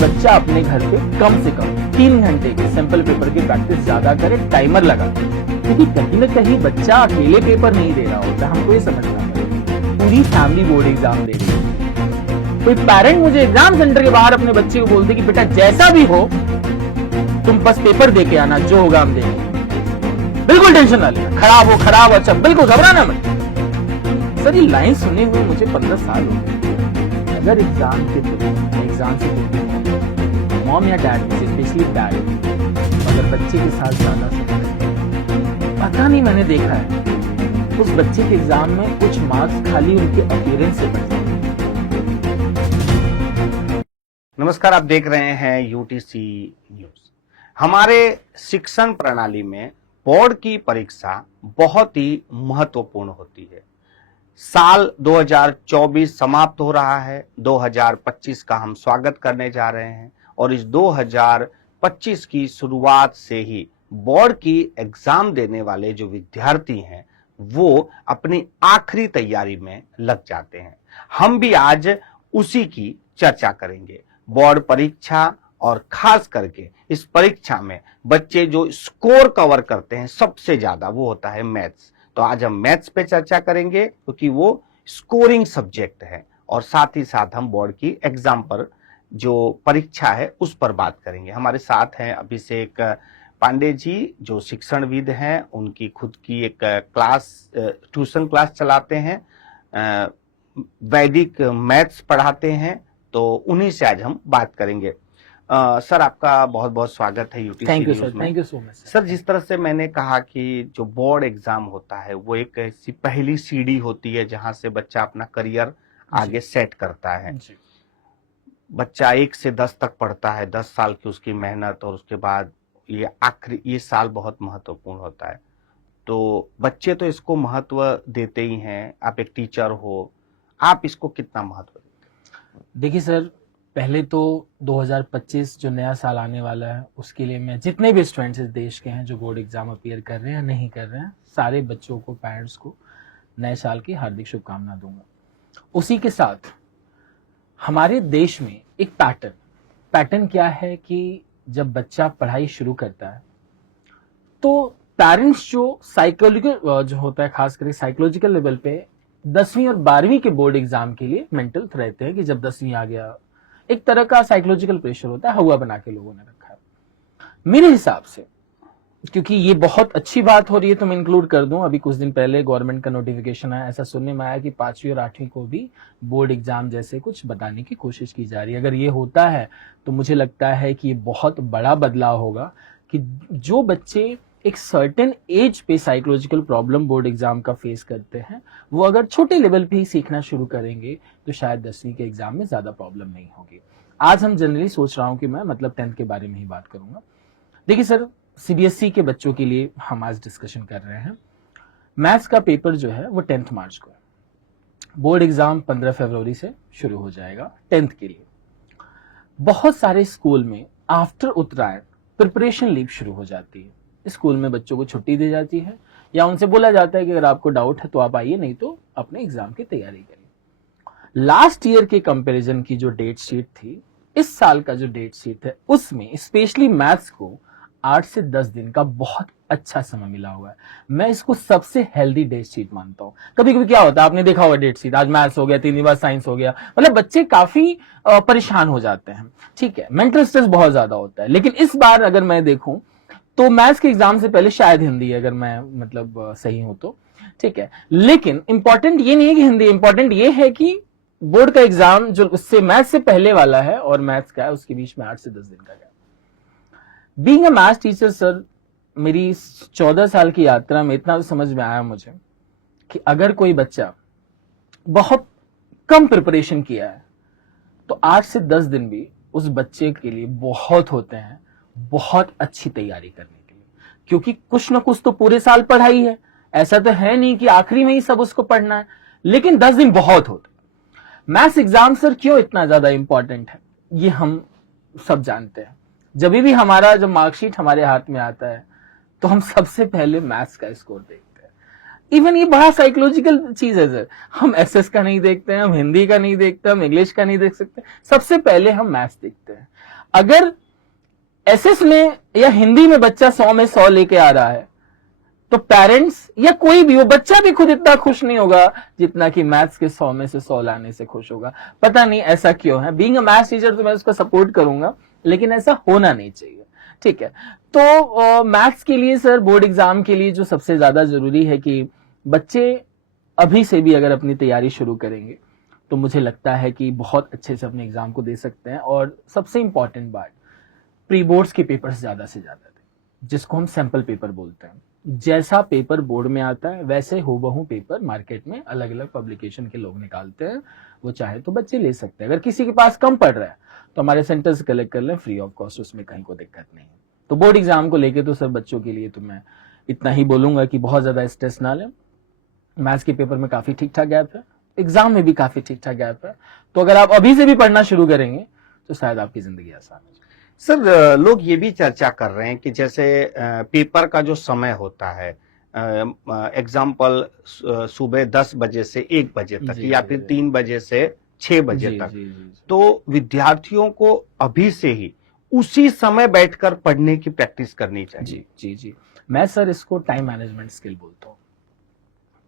बच्चा अपने घर पे कम से कम 3 घंटे के सैंपल पेपर की प्रैक्टिस ज्यादा करे, टाइमर लगा, क्योंकि कहीं न कहीं बच्चा अकेले पेपर नहीं दे रहा होता, हमको ये समझना पड़ेगा। पूरी फैमिली बोर्ड एग्जाम दे रही है। कोई पेरेंट मुझे एग्जाम सेंटर के बाहर अपने बच्चे को बोलते कि बेटा जैसा भी हो तुम बस पेपर दे के आना, जो होगा हम देंगे, बिल्कुल टेंशन ना लेना, खराब अच्छा, बिल्कुल घबराना मत। सर ये लाइन सुने हुए मुझे 15 साल हो गए। अगर एग्जाम से मॉम या डैड में से, स्पेशली डैड, अगर बच्चे के साथ ज्यादा पता नहीं, मैंने देखा है उस बच्चे के एग्जाम में कुछ मार्क्स खाली उनके अपीयरेंस से बढ़ते हैं। नमस्कार, आप देख रहे हैं यूटीसी न्यूज। हमारे शिक्षण प्रणाली में बोर्ड की परीक्षा बहुत ही महत्वपूर्ण होती है। साल 2024 समाप्त हो रहा है, 2025 का हम स्वागत करने जा रहे हैं और इस 2025 की शुरुआत से ही बोर्ड की एग्जाम देने वाले जो विद्यार्थी हैं वो अपनी आखिरी तैयारी में लग जाते हैं। हम भी आज उसी की चर्चा करेंगे। बोर्ड परीक्षा और खास करके इस परीक्षा में बच्चे जो स्कोर कवर करते हैं सबसे ज्यादा वो होता है मैथ्स। तो आज हम मैथ्स पे चर्चा करेंगे क्योंकि वो स्कोरिंग सब्जेक्ट है और साथ ही साथ हम बोर्ड की एग्जाम पर जो परीक्षा है उस पर बात करेंगे। हमारे साथ हैं अभिषेक पांडे जी जो शिक्षणविद हैं, उनकी खुद की एक ट्यूशन क्लास चलाते हैं, वैदिक मैथ्स पढ़ाते हैं, तो उन्हीं से आज हम बात करेंगे। सर आपका बहुत बहुत स्वागत है UTC thank you news sir, में। Thank you so much sir, जिस तरह से मैंने कहा कि जो बोर्ड एग्जाम होता है वो एक ऐसी पहली सीढ़ी होती है जहां से बच्चा अपना करियर आगे सेट करता है। बच्चा 1 से 10 तक पढ़ता है, 10 साल की उसकी मेहनत, और उसके बाद ये साल बहुत महत्वपूर्ण होता है। तो बच्चे तो इसको महत्व देते ही हैं। आप एक टीचर हो, आप इसको कितना महत्व देते हैं? देखिए सर, पहले तो 2025 जो नया साल आने वाला है उसके लिए मैं जितने भी स्टूडेंट्स इस देश के हैं जो बोर्ड एग्जाम अपीयर कर रहे हैं नहीं कर रहे हैं, सारे बच्चों को, पेरेंट्स को नए साल की हार्दिक शुभकामना दूंगा। उसी के साथ हमारे देश में एक पैटर्न क्या है कि जब बच्चा पढ़ाई शुरू करता है तो पेरेंट्स जो साइकोलॉजिकल जो होता है, खास करके साइकोलॉजिकल लेवल पे 10वीं और 12वीं के बोर्ड एग्जाम के लिए मेंटल रहते हैं कि जब 10वीं आ गया, एक तरह का साइकोलॉजिकल प्रेशर होता है, हवा बना के लोगों ने रखा है। मेरे हिसाब से, क्योंकि ये बहुत अच्छी बात हो रही है तो मैं इंक्लूड कर दूं, अभी कुछ दिन पहले गवर्नमेंट का नोटिफिकेशन आया, ऐसा सुनने में आया कि 5वीं और 8वीं को भी बोर्ड एग्जाम जैसे कुछ बताने की कोशिश की जा रही है। अगर ये होता है तो मुझे लगता है कि ये बहुत बड़ा बदलाव होगा कि जो बच्चे एक सर्टेन एज पे साइकोलॉजिकल प्रॉब्लम बोर्ड एग्जाम का फेस करते हैं, वो अगर छोटे लेवल पे ही सीखना शुरू करेंगे तो शायद 10वीं के एग्जाम में ज्यादा प्रॉब्लम नहीं होगी। आज हम जनरली सोच रहा हूं कि मैं 10th के बारे में ही बात करूंगा। देखिए सर, सीबीएसई के बच्चों के लिए हम आज डिस्कशन कर रहे हैं। मैथ्स का पेपर जो है वो 10th मार्च को है। बोर्ड एग्जाम 15 फरवरी से शुरू हो जाएगा 10th के लिए। बहुत सारे स्कूल में आफ्टर उत्तरायण प्रिपरेशन लीव शुरू हो जाती है। स्कूल में बच्चों को छुट्टी दी जाती है या उनसे बोला जाता है कि अगर आपको डाउट है तो आप आइए, नहीं तो अपने एग्जाम की तैयारी करिए। लास्ट ईयर के कंपैरिजन की जो डेट शीट थी, इस साल का जो डेट शीट है उसमें स्पेशली मैथ्स को 8 से 10 दिन का बहुत अच्छा समय मिला हुआ है। मैं इसको सबसे हेल्दी डेट शीट मानता हूं। कभी कभी क्या होता है, आपने देखा होगा डेट शीट, आज मैथ्स हो गया, 3 दिन बाद साइंस हो गया, मतलब बच्चे काफी परेशान हो जाते हैं। ठीक है, मेंटल स्ट्रेस बहुत ज्यादा होता है। लेकिन इस बार अगर मैं देखूं तो मैथ्स के एग्जाम से पहले शायद हिंदी, अगर मैं सही हूं तो ठीक है, लेकिन इंपॉर्टेंट ये नहीं है कि हिंदी, इंपॉर्टेंट ये है कि बोर्ड का एग्जाम जो उससे मैथ्स से पहले वाला है और मैथ्स का है उसके बीच में 8 से 10 दिन का gap. Being a maths teacher sir, मेरी 14 साल की यात्रा में इतना तो समझ में आया मुझे कि अगर कोई बच्चा बहुत कम प्रिपरेशन किया है तो 8 से 10 दिन भी उस बच्चे के लिए बहुत होते हैं, बहुत अच्छी तैयारी करने के लिए। क्योंकि कुछ ना कुछ तो पूरे साल पढ़ाई है, ऐसा तो है नहीं कि आखिरी में ही सब उसको पढ़ना है, लेकिन 10 दिन बहुत होते। मैथ्स एग्जाम सर क्यों इतना ज्यादा इंपॉर्टेंट है ये हम सब जानते हैं। जब भी हमारा जब मार्कशीट हमारे हाथ में आता है तो हम सबसे पहले मैथ्स का स्कोर देखते हैं। इवन ये बड़ा साइकोलॉजिकल चीज है सर। हम एसएस का नहीं देखते हैं, हम हिंदी का नहीं देखते, हम इंग्लिश का नहीं देख सकते, सबसे पहले हम मैथ्स देखते हैं। अगर एसएस में या हिंदी में बच्चा 100 में 100 लेके आ रहा है तो पेरेंट्स या कोई भी, वो बच्चा भी खुद इतना खुश नहीं होगा जितना कि मैथ्स के 100 में से 100 लाने से खुश होगा। पता नहीं ऐसा क्यों है। बीइंग अ मैथ्स टीचर तो मैं उसको सपोर्ट करूंगा, लेकिन ऐसा होना नहीं चाहिए। ठीक है, तो मैथ्स के लिए सर, बोर्ड एग्जाम के लिए जो सबसे ज्यादा जरूरी है कि बच्चे अभी से भी अगर अपनी तैयारी शुरू करेंगे तो मुझे लगता है कि बहुत अच्छे से अपने एग्जाम को दे सकते हैं। और सबसे इंपॉर्टेंट बात, प्री बोर्ड्स के पेपर्स ज्यादा से ज्यादा दें, जिसको हम सैंपल पेपर बोलते हैं। जैसा पेपर बोर्ड में आता है वैसे हूबहू पेपर मार्केट में अलग अलग पब्लिकेशन के लोग निकालते हैं, वो चाहे तो बच्चे ले सकते हैं। अगर किसी के पास कम पड़ रहा है तो हमारे सेंटर से कलेक्ट कर लें फ्री ऑफ कॉस्ट, उसमें कहीं को दिक्कत नहीं है। तो बोर्ड एग्जाम को लेके तो सब बच्चों के लिए तो मैं इतना ही बोलूंगा कि बहुत ज्यादा स्ट्रेस ना लें। मैथ्स के पेपर में काफी ठीक ठाक गैप है, एग्जाम में भी काफी ठीक ठाक गैप है, तो अगर आप अभी से भी पढ़ना शुरू करेंगे तो शायद आपकी जिंदगी आसान हो जाए। सर, लोग ये भी चर्चा कर रहे हैं कि जैसे पेपर का जो समय होता है, एग्जाम्पल सुबह 10 बजे से 1 बजे तक जी, या जी, फिर जी। 3 बजे से 6 बजे जी, तक, जी, जी, जी। तो विद्यार्थियों को अभी से ही उसी समय बैठकर पढ़ने की प्रैक्टिस करनी चाहिए। जी जी जी, मैं सर इसको टाइम मैनेजमेंट स्किल बोलता हूँ।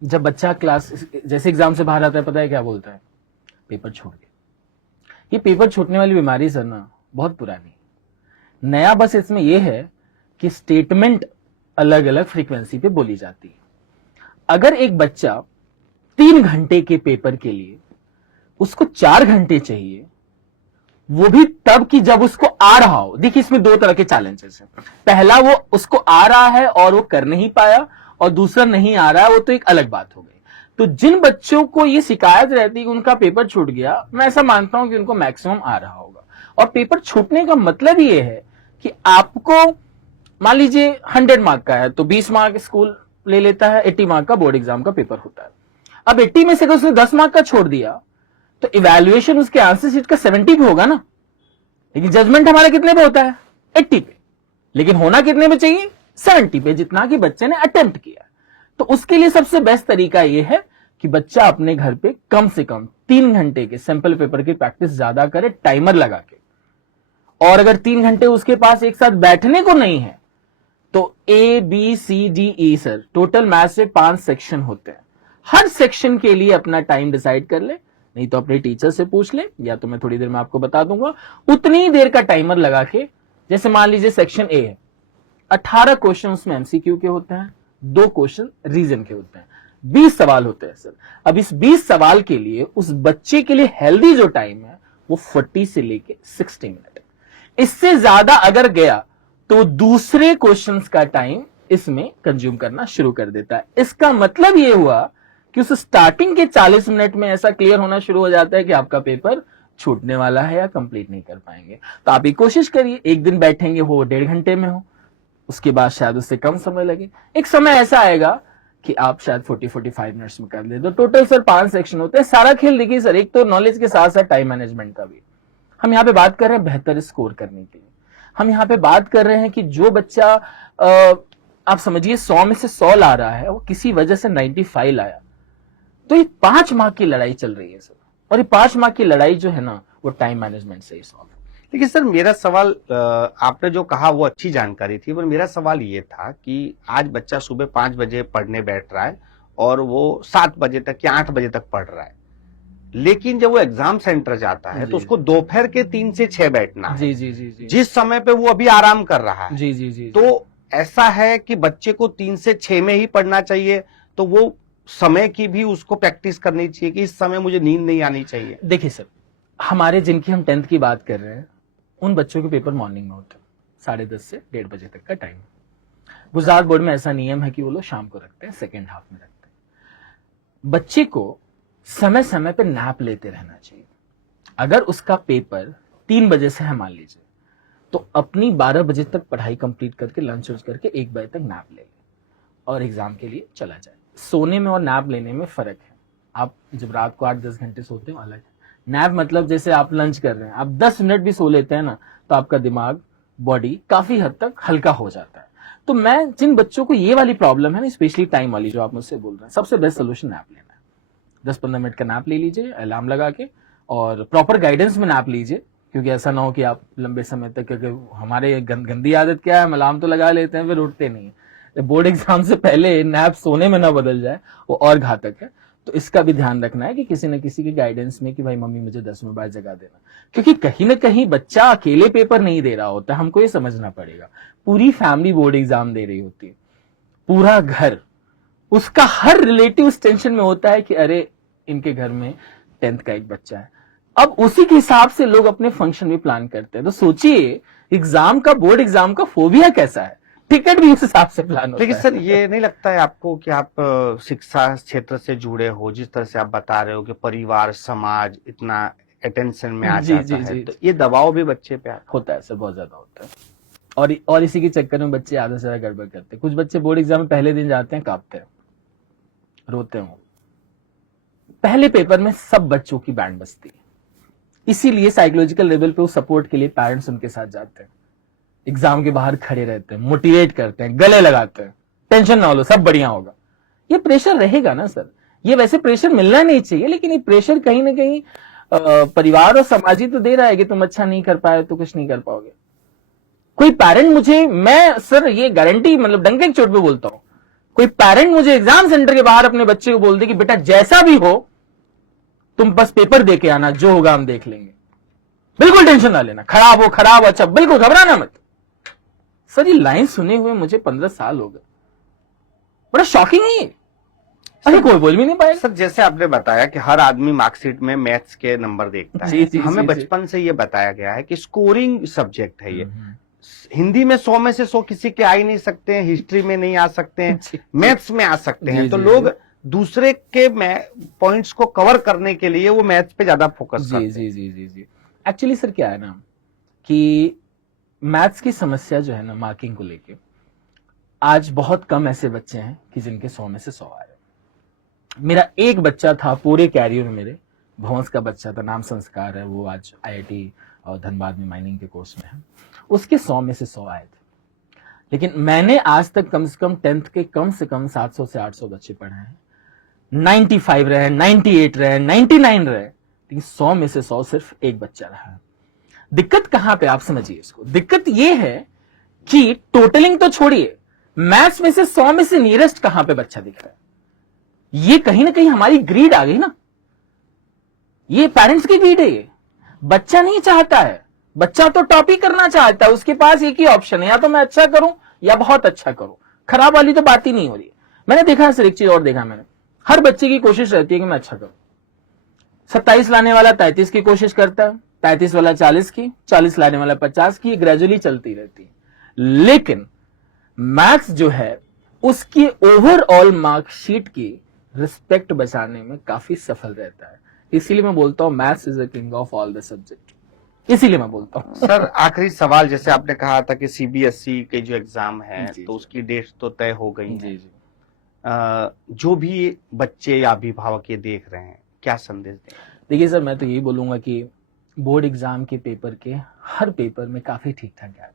जब बच्चा क्लास जैसे एग्जाम से बाहर आता है, पता है क्या बोलता है? पेपर छूट गया। ये पेपर छूटने वाली बीमारी सर ना बहुत पुरानी है। नया बस इसमें यह है कि स्टेटमेंट अलग अलग फ्रीक्वेंसी पे बोली जाती है। अगर एक बच्चा 3 घंटे के पेपर के लिए उसको 4 घंटे चाहिए, वो भी तब कि जब उसको आ रहा हो। देखिए, इसमें 2 तरह के चैलेंजेस हैं। पहला, वो उसको आ रहा है और वो कर नहीं पाया, और दूसरा नहीं आ रहा है, वो तो एक अलग बात हो गई। तो जिन बच्चों को ये शिकायत रहती है कि उनका पेपर छूट गया, मैं ऐसा मानता हूं कि उनको मैक्सिमम आ रहा होगा। और पेपर छूटने का मतलब ये है कि आपको, मान लीजिए 100 मार्क का है तो 20 मार्क स्कूल ले लेता है, 80 मार्क का बोर्ड एग्जाम का पेपर होता है। अब 80 में से अगर उसने 10 मार्क का छोड़ दिया तो इवैल्यूएशन उसके आंसर शीट का 70 पे होगा ना, लेकिन जजमेंट हमारा कितने पे होता है? 80 पे। लेकिन होना कितने पे चाहिए? 70 पे, जितना कि बच्चे ने अटेम्प्ट किया। तो उसके लिए सबसे बेस्ट तरीका यह है कि बच्चा अपने घर पे कम से कम 3 घंटे के सैंपल पेपर की प्रैक्टिस ज्यादा करे, टाइमर लगा के। और अगर 3 घंटे उसके पास एक साथ बैठने को नहीं है तो ABCDE सर, टोटल मैथ्स से 5 सेक्शन होते हैं। हर सेक्शन के लिए अपना टाइम डिसाइड कर ले, नहीं तो अपने टीचर से पूछ ले, या तो मैं थोड़ी देर में आपको बता दूंगा। उतनी देर का टाइमर लगा के, जैसे मान लीजिए सेक्शन A है, 18 क्वेश्चन उसमें MCQ के होते हैं, 2 क्वेश्चन रीजन के होते हैं, 20 सवाल होते हैं सर। अब इस 20 सवाल के लिए उस बच्चे के लिए हेल्दी जो टाइम है वो 40 से लेके 60 मिनट है। इससे ज्यादा अगर गया तो दूसरे क्वेश्चंस का टाइम इसमें कंज्यूम करना शुरू कर देता है। इसका मतलब यह हुआ कि उस स्टार्टिंग के 40 मिनट में ऐसा क्लियर होना शुरू हो जाता है कि आपका पेपर छूटने वाला है या कंप्लीट नहीं कर पाएंगे। तो आप ये कोशिश करिए, एक दिन बैठेंगे हो 1.5 घंटे में हो, उसके बाद शायद उससे कम समय लगे। एक समय ऐसा आएगा कि आप शायद 40-45 मिनट्स में कर ले। तो टोटल सर 5 सेक्शन होते हैं। सारा खेल देखिए सर, एक तो नॉलेज के साथ साथ टाइम मैनेजमेंट का भी। हम यहाँ पे बात कर रहे हैं बेहतर स्कोर करने के लिए। हम यहाँ पे बात कर रहे हैं कि जो बच्चा आप समझिए 100 में से 100 ला रहा है, वो किसी वजह से 95 लाया, तो ये 5 मार्क की लड़ाई चल रही है सर। और ये 5 मार्क की लड़ाई जो है ना, वो टाइम मैनेजमेंट से ही सॉल्व। लेकिन सर, मेरा सवाल, आपने जो कहा वो अच्छी जानकारी थी, पर मेरा सवाल ये था कि आज बच्चा सुबह 5 बजे पढ़ने बैठ रहा है और वो 7 बजे तक या 8 बजे तक पढ़ रहा है, लेकिन जब वो एग्जाम सेंटर जाता है तो उसको दोपहर के 3 से 6 बैठना है, जी जी जी जी, जिस समय पे वो अभी आराम कर रहा है। जी जी जी, तो ऐसा है कि बच्चे को 3 से 6 में ही पढ़ना चाहिए, तो वो समय की भी उसको प्रैक्टिस करनी चाहिए कि इस समय मुझे नींद नहीं आनी चाहिए। देखिए सर, हमारे जिनकी हम 10th की बात कर रहे हैं, उन बच्चों के पेपर मॉर्निंग में होते हैं, 10:30 से 1:30 बजे तक का टाइम। गुजरात बोर्ड में ऐसा नियम है कि वो लोग शाम को रखते हैं, सेकेंड हाफ में रखते हैं। बच्चे को समय समय पर नैप लेते रहना चाहिए। अगर उसका पेपर 3 बजे से है मान लीजिए, तो अपनी 12 बजे तक पढ़ाई कंप्लीट करके लंच करके 1 बजे तक नैप ले ले और एग्जाम के लिए चला जाए। सोने में और नैप लेने में फर्क है। आप जब रात को 8-10 घंटे सोते हो अलग है। नैप मतलब जैसे आप लंच कर रहे हैं, आप 10 मिनट भी सो लेते हैं ना, तो आपका दिमाग, बॉडी काफी हद तक हल्का हो जाता है। तो मैं जिन बच्चों को ये वाली प्रॉब्लम है ना, स्पेशली टाइम वाली जो आप मुझसे बोल रहे हैं, सबसे बेस्ट सोल्यूशन नैप लेना है। 10-15 मिनट का नैप ले लीजिए अलार्म लगा के, और प्रॉपर गाइडेंस में नैप लीजिए, क्योंकि ऐसा ना हो कि आप लंबे समय तक, क्योंकि हमारे गंदी आदत क्या है, हम अलार्म तो लगा लेते हैं फिर उठते नहीं है। बोर्ड एग्जाम से पहले नैप सोने में ना बदल जाए, वो और घातक है। तो इसका भी ध्यान रखना है कि किसी न किसी के गाइडेंस में कि भाई मम्मी मुझे 10वें बार जगा देना, क्योंकि कहीं ना कहीं बच्चा अकेले पेपर नहीं दे रहा होता, हमको ये समझना पड़ेगा। पूरी फैमिली बोर्ड एग्जाम दे रही होती है, पूरा घर, उसका हर रिलेटिव उस टेंशन में होता है कि अरे इनके घर में 10th का एक बच्चा है। अब उसी के हिसाब से लोग अपने फंक्शन भी प्लान करते हैं। तो सोचिए एग्जाम का, बोर्ड एग्जाम का फोबिया कैसा है, टिकट भी उस हिसाब से प्लान होता है। लेकिन सर ये नहीं लगता है आपको कि आप शिक्षा क्षेत्र से जुड़े हो, जिस तरह से आप बता रहे हो कि परिवार समाज इतना अटेंशन में आ जाता है, तो ये दबाव भी बच्चे पे होता है सर, बहुत ज्यादा होता है। और इसी के चक्कर में बच्चे आधा से ज्यादा गड़बड़ करते हैं। कुछ बच्चे बोर्ड एग्जाम में पहले दिन जाते हैं, कांपते हैं, रोते हैं। पहले पेपर में सब बच्चों की बैंड बजती है, इसीलिए साइकोलॉजिकल लेवल पे वो सपोर्ट के लिए पेरेंट्स उनके साथ जाते हैं, एग्जाम के बाहर खड़े रहते हैं, मोटिवेट करते हैं, गले लगाते हैं, टेंशन ना लो सब बढ़िया होगा। ये प्रेशर रहेगा ना सर, ये वैसे प्रेशर मिलना नहीं चाहिए, लेकिन ये प्रेशर कहीं ना कहीं परिवार और समाज ही तो दे रहा है कि तुम अच्छा नहीं कर पाए तो कुछ नहीं कर पाओगे। कोई पेरेंट मुझे, मैं सर ये गारंटी मतलब डंके की चोट पे बोलता हूं, कोई पेरेंट मुझे एग्जाम सेंटर के बाहर अपने बच्चे को बोल दे कि बेटा जैसा भी हो तुम बस पेपर दे के आना, जो होगा हम देख लेंगे, बिल्कुल टेंशन ना लेना, खराब हो अच्छा, बिल्कुल घबराना मत। सर ये लाइन सुने हुए मुझे 15 साल हो गए, बड़ा शॉकिंग है ये। अरे कोई बोल भी नहीं पाएगा। सर जैसे आपने बताया कि हर आदमी मार्कशीट में मैथ्स के नंबर देखता है, हमें बचपन से ये बताया गया है कि स्कोरिंग सब्जेक्ट है ये। हिंदी में 100 में से 100 किसी के आ ही नहीं सकते हैं, हिस्ट्री में नहीं आ सकते हैं, मैथ्स में आ सकते हैं। तो लोग दूसरे के पॉइंट्स को कवर करने के लिए वो मैथ्स पे ज्यादा फोकस करते हैं। जी। एक्चुअली सर क्या है ना कि मैथ्स की समस्या जो है ना मार्किंग को लेके, आज बहुत कम ऐसे बच्चे हैं कि जिनके 100 में से 100 आ रहे। मेरा एक बच्चा था पूरे कैरियर में, मेरे भवंस का बच्चा था, नाम संस्कार है, वो आज IIT और धनबाद में माइनिंग के कोर्स में है, उसके 100 में से 100 आए थे। लेकिन मैंने आज तक कम से कम 10th के कम से कम 700 से 800 बच्चे पढ़े हैं, 95 रहे, 98 रहे, 99 रहे, लेकिन 100 में से 100 सिर्फ एक बच्चा रहा है। दिक्कत कहां पे, आप समझिए इसको। दिक्कत ये है कि टोटलिंग तो छोड़िए, मैथ्स में से 100 में से नियरेस्ट कहां पे बच्चा दिख रहा है। ये कहीं ना कहीं हमारी ग्रीड आ गई ना, ये पेरेंट्स की ग्रीड है। ये बच्चा नहीं चाहता है, बच्चा तो टॉप ही करना चाहता है, उसके पास एक ही ऑप्शन है, या तो मैं अच्छा करूं या बहुत अच्छा करूं, खराब वाली तो बात ही नहीं हो रही है। मैंने देखा है सर, एक चीज और देखा मैंने, हर बच्चे की कोशिश रहती है कि मैं अच्छा करूं। 27 लाने वाला 33 की कोशिश करता है, 33 वाला 40 की, 40 लाने वाला 50 की, ग्रेजुअली चलती रहती है। लेकिन मैथ्स जो है उसकी ओवरऑल मार्कशीट की रिस्पेक्ट बचाने में काफी सफल रहता है। इसीलिए मैं बोलता हूं maths is the king of all the subject, इसीलिए मैं बोलता हूं। सर आखिरी सवाल, जैसे आपने कहा था कि CBSE के जो एग्जाम है तो उसकी डेट तो तय हो गई है, जो भी बच्चे या अभिभावक ये देख रहे हैं, क्या संदेश दें? देखिए सर, मैं तो यही बोलूंगा कि बोर्ड एग्जाम के पेपर के हर पेपर में काफी ठीक ठाक गया।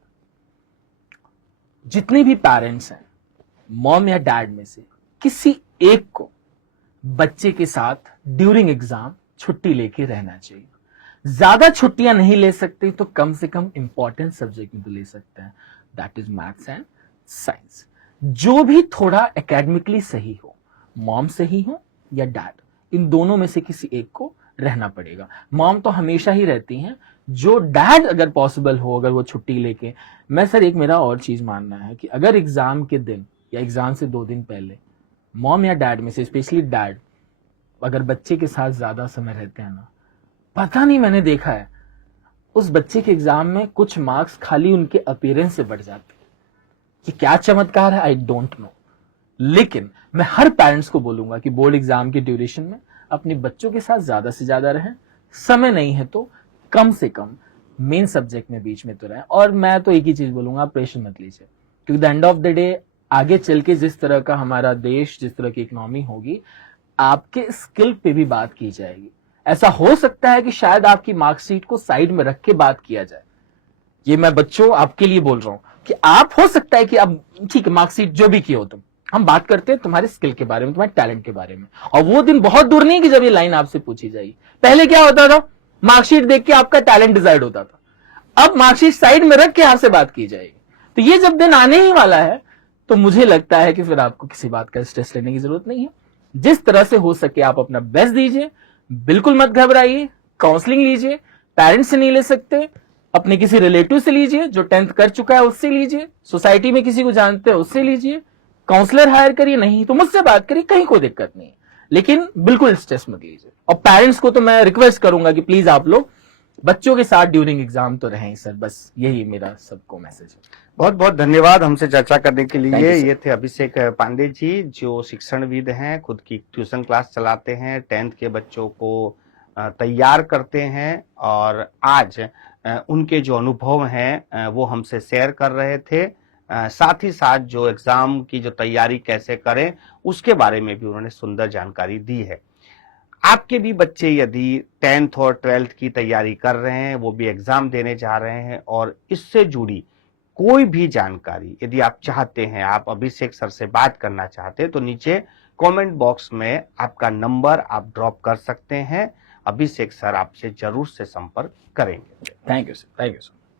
जितने भी पेरेंट्स हैं, मॉम या डैड में से किसी एक को बच्चे के साथ ड्यूरिंग एग्जाम छुट्टी लेके रहना चाहिए। ज्यादा छुट्टियां नहीं ले सकते तो कम से कम इंपॉर्टेंट सब्जेक्ट में तो ले सकते हैं, that is maths and science. जो भी थोड़ा एकेडमिकली सही हो, मॉम सही हो या डैड, इन दोनों में से किसी एक को रहना पड़ेगा। मॉम तो हमेशा ही रहती हैं, जो डैड अगर पॉसिबल हो, अगर वो छुट्टी लेके। मैं सर एक मेरा और चीज मानना है कि अगर एग्जाम के दिन या एग्जाम से 2 दिन पहले मॉम या डैड में से, स्पेशली डैड, अगर बच्चे के साथ ज्यादा समय रहते हैं ना, पता नहीं, मैंने देखा है उस बच्चे के एग्जाम में कुछ मार्क्स खाली उनके अपीयरेंस से बढ़ जाते हैं। ये क्या चमत्कार है, आई डोंट नो। लेकिन मैं हर पेरेंट्स को बोलूंगा कि बोर्ड एग्जाम के ड्यूरेशन में अपने बच्चों के साथ ज्यादा से ज्यादा रहें, समय नहीं है तो कम से कम मेन सब्जेक्ट में बीच में तो रहें। और मैं तो एक ही चीज बोलूंगा, प्रेशर मत लीजिए, क्योंकि the end of the day आगे चल के जिस तरह का हमारा देश, जिस तरह की इकोनॉमी होगी, आपके स्किल पे भी बात की जाएगी। ऐसा हो सकता है कि शायद आपकी मार्कशीट को साइड में रख के बात किया जाए। ये मैं बच्चों आपके लिए बोल रहा हूं कि आप हो सकता है कि अब ठीक है मार्कशीट जो भी किए हो तुम, हम बात करते हैं तुम्हारे स्किल के बारे में, तुम्हारे टैलेंट के बारे में, और वो दिन बहुत दूर नहीं कि जब ये लाइन आपसे पूछी जाएगी। पहले क्या होता था, मार्कशीट देख के आपका टैलेंट डिसाइड होता था, अब मार्कशीट साइड में रख के आपसे बात की जाएगी। तो ये जब दिन आने ही वाला है तो मुझे लगता है कि फिर आपको किसी बात का स्ट्रेस लेने की जरूरत नहीं है। जिस तरह से हो सके आप अपना बेस्ट दीजिए, बिल्कुल मत घबराइए, काउंसलिंग लीजिए, पेरेंट्स से नहीं ले सकते, अपने किसी रिलेटिव से लीजिए, जो 10th कर चुका है उससे लीजिए, सोसाइटी में किसी को जानते हैं उससे लीजिए, काउंसलर हायर करिए, नहीं तो मुझसे बात करिए, कहीं कोई दिक्कत नहीं है, लेकिन बिल्कुल स्ट्रेस मत लीजिए। और पेरेंट्स को तो मैं रिक्वेस्ट करूंगा कि प्लीज आप लोग बच्चों के साथ ड्यूरिंग एग्जाम तो रहें सर, बस यही मेरा सबको मैसेज है। बहुत बहुत धन्यवाद हमसे चर्चा करने के Thank लिए। you, sir. ये थे अभिषेक पांडे जी, जो शिक्षणविद हैं, खुद की ट्यूशन क्लास चलाते हैं, 10th के बच्चों को तैयार करते हैं, और आज उनके जो अनुभव हैं वो हमसे शेयर कर रहे थे। साथ ही साथ जो एग्जाम की जो तैयारी कैसे करें उसके बारे में भी उन्होंने सुंदर जानकारी दी है। आपके भी बच्चे यदि 10th और 12th की तैयारी कर रहे हैं, वो भी एग्जाम देने जा रहे हैं, और इससे जुड़ी कोई भी जानकारी यदि आप चाहते हैं, आप अभिषेक सर से बात करना चाहते हैं, तो नीचे कमेंट बॉक्स में आपका नंबर आप ड्रॉप कर सकते हैं। अभिषेक सर आपसे जरूर से संपर्क करेंगे। Thank you sir, thank you sir.